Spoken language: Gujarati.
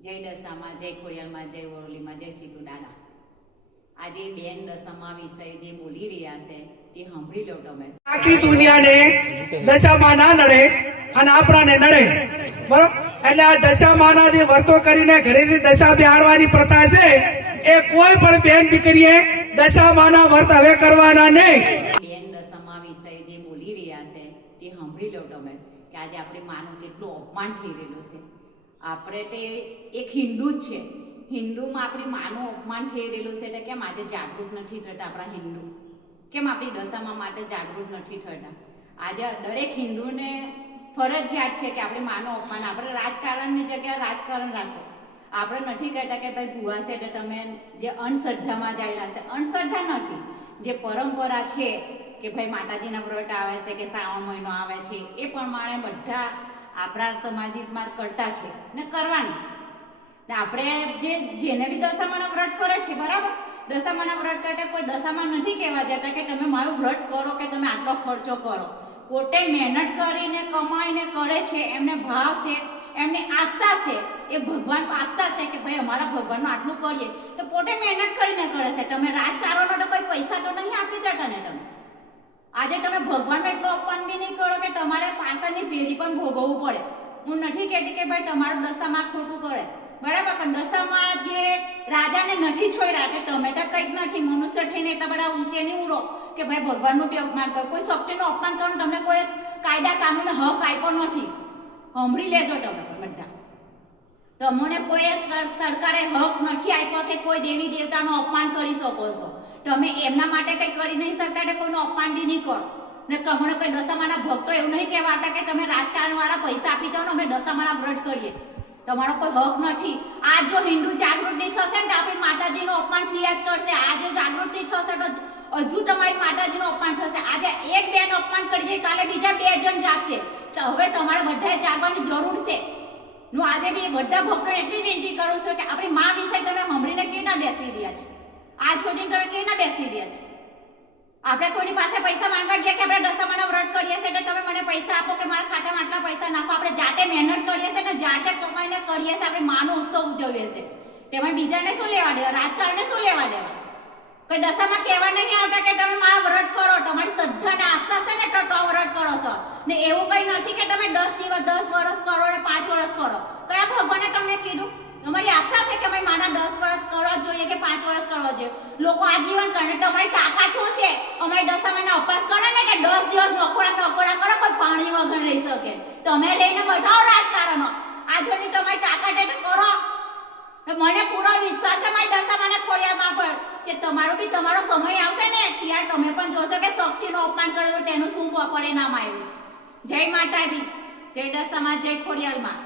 જય દશામાં, જય ખોડિયારમાં, જય વરોલીમાં, જય સીટુ દાદા. આજે બેન દશામાં વિષય જે બોલી રહ્યા છે તે સાંભળી લો તમે. આખી દુનિયાને દશામાં ના નડે અને આપણાને નડે, બરોબર? એટલે આ દશામાના જે વર્તો કરીને ઘરેથી દશા બેહાડવાની પ્રથા છે એ કોઈ પણ બેન દીકરીએ દશામાના વર્ત હવે કરવાના નહીં. બેન દશામાં વિષય જે બોલી રહ્યા છે તે સાંભળી લો તમે કે આજે આપણી માનું કેટલું અપમાન થઈ રહેલું છે. આપણે તે એક હિન્દુ જ છે, હિન્દુમાં આપણી માનું અપમાન થઈ રહેલું છે એટલે કેમ આજે જાગૃત નથી થતા આપણા હિન્દુ? કેમ આપણી દશામાં માટે જાગૃત નથી થતા? આજે દરેક હિન્દુને ફરજિયાત છે કે આપણી માનું અપમાન, આપણે રાજકારણની જગ્યાએ રાજકારણ રાખો. આપણે નથી કહેતા કે ભાઈ ભૂવા છે એટલે તમે જે અંધશ્રદ્ધામાં જાયેલા છે, અંધશ્રદ્ધા નથી. જે પરંપરા છે કે ભાઈ માતાજીના વ્રત આવે છે કે શ્રાવણ મહિનો આવે છે એ પ્રમાણે બધા આપણા સમાજમાં કરતા છે ને કરવાનું. આપણે જેને બી દશામાના વ્રત કરે છે, બરાબર, દશામાના વ્રત કરતા કોઈ દશામાં નથી કહેવા જતા કે તમે મારું વ્રત કરો કે તમે આટલો ખર્ચો કરો. પોતે મહેનત કરીને કમાઈને કરે છે, એમને ભાવ છે, એમની આસ્થા છે, એ ભગવાન આસ્થા છે કે ભાઈ અમારા ભગવાનનું આટલું કરીએ તો પોતે મહેનત કરીને કરે છે. તમે રાજકારણનો તો કોઈ પૈસા તો નહીં આપી જતા ને તમે. આજે તમે ભગવાનને એટલું અપમાન બી નહીં કરો કે તમારે પાછળની પેઢી પણ ભોગવવું પડે. હું નથી કહેતી કે ભાઈ તમારું દશામાં ખોટું કરે, બરાબર, પણ દશામાં જે રાજાને નથી છોડ્યા કે તમે તો કંઈક નથી, મનુષ્ય થઈને એટલા બધા ઊંચે નહીં ઉડો કે ભાઈ ભગવાનનું બી અપમાન કરો. કોઈ શક્તિનું અપમાન કરો, તમને કોઈ કાયદા કાનૂન હક આપ્યો નથી. સાંભળી લેજો તમે પણ બધા. તમને કોઈ સરકારે હક નથી આપ્યો કે કોઈ દેવી દેવતાનું અપમાન કરી શકો છો. તમે એમના માટે કંઈ કરી નહીં શકતા એટલે કોઈનું અપમાન બી નહીં કરો. ને તમને કોઈ દશામાના ભક્તો એવું નહીં કહેવાતા કે તમે રાજકારણવાળા પૈસા આપી જાઓ ને અમે દશામાના વ્રત કરીએ. તમારો કોઈ હક નથી. આજ જો હિન્દુ જાગૃત નહીં થશે ને તો આપણી માતાજીનું અપમાન થયા જ કરશે. આજે જાગૃત નહીં થશે તો હજુ તમારી માતાજીનું અપમાન થશે. આજે એક બેન અપમાન કરી જાય, કાલે બીજા 2 જણ જાગશે. તો હવે તમારે બધાએ જાગવાની જરૂર છે. હું આજે બી બધા ભક્તોને એટલી વિનંતી કરું છું કે આપણી મા વિશે તમે સાંભળીને કેના બેસી રહ્યા છે? આ છોડીને તમે કેના બેસી રહ્યા છે? આપણે કોઈની પાસે પૈસા માંગવા ગયા કે આપણે દશામાના વ્રત કરીએ છીએ એટલે તમે મને પૈસા આપો કે મારા ખાતામાં આટલા પૈસા નાખો. આપણે જાતે મહેનત કરીએ છીએ ને જાતે કમાઈને કરીએ છીએ. આપણે માનો ઉત્સવ ઉજવીએ છીએ. તેમાં બીજાને શું લેવા દેવા? રાજકારણને શું લેવા દેવા? કોઈ દશામાં કહેવા નહીં આવતા કે તમે મારા વ્રત કરો. તમારી શ્રદ્ધા ને આસ્થા છે ને તો વ્રત કરો છો. ને એવું કંઈ નથી કે તમે 10 દિવસ 10 વર્ષ કરો ને 5 વર્ષ કરો. કયા ભગવાને તમને કીધું? તમારી આસ્થા છે કે ભાઈ માના 10 વર્ષ કરવા જોઈએ કે 5 વર્ષ કરવા જોઈએ. લોકો આજીવન કરે. તમારી તાકાત શું છે? અમારી દશામાના અપવાસ કરો ને કે 10 દિવસ નકોડા કરો, કોઈ પાણી વગર રહી શકે. તમે લઈને બતાવો રાજકારણો. આ જોની તમારી તાકાત એટલે કરો. તો મને પૂરો વિશ્વાસ છે મારી દશામાના ખોડિયારમાં પર કે તમારો બી તમારો સમય આવશે ને ત્યારે તમે પણ જોશો કે શક્તિનું અપમાન કરેલું તેનું શું પરિણામ આવ્યું છે. જય માતાજી, જય દશામાં, જય ખોડિયારમાં.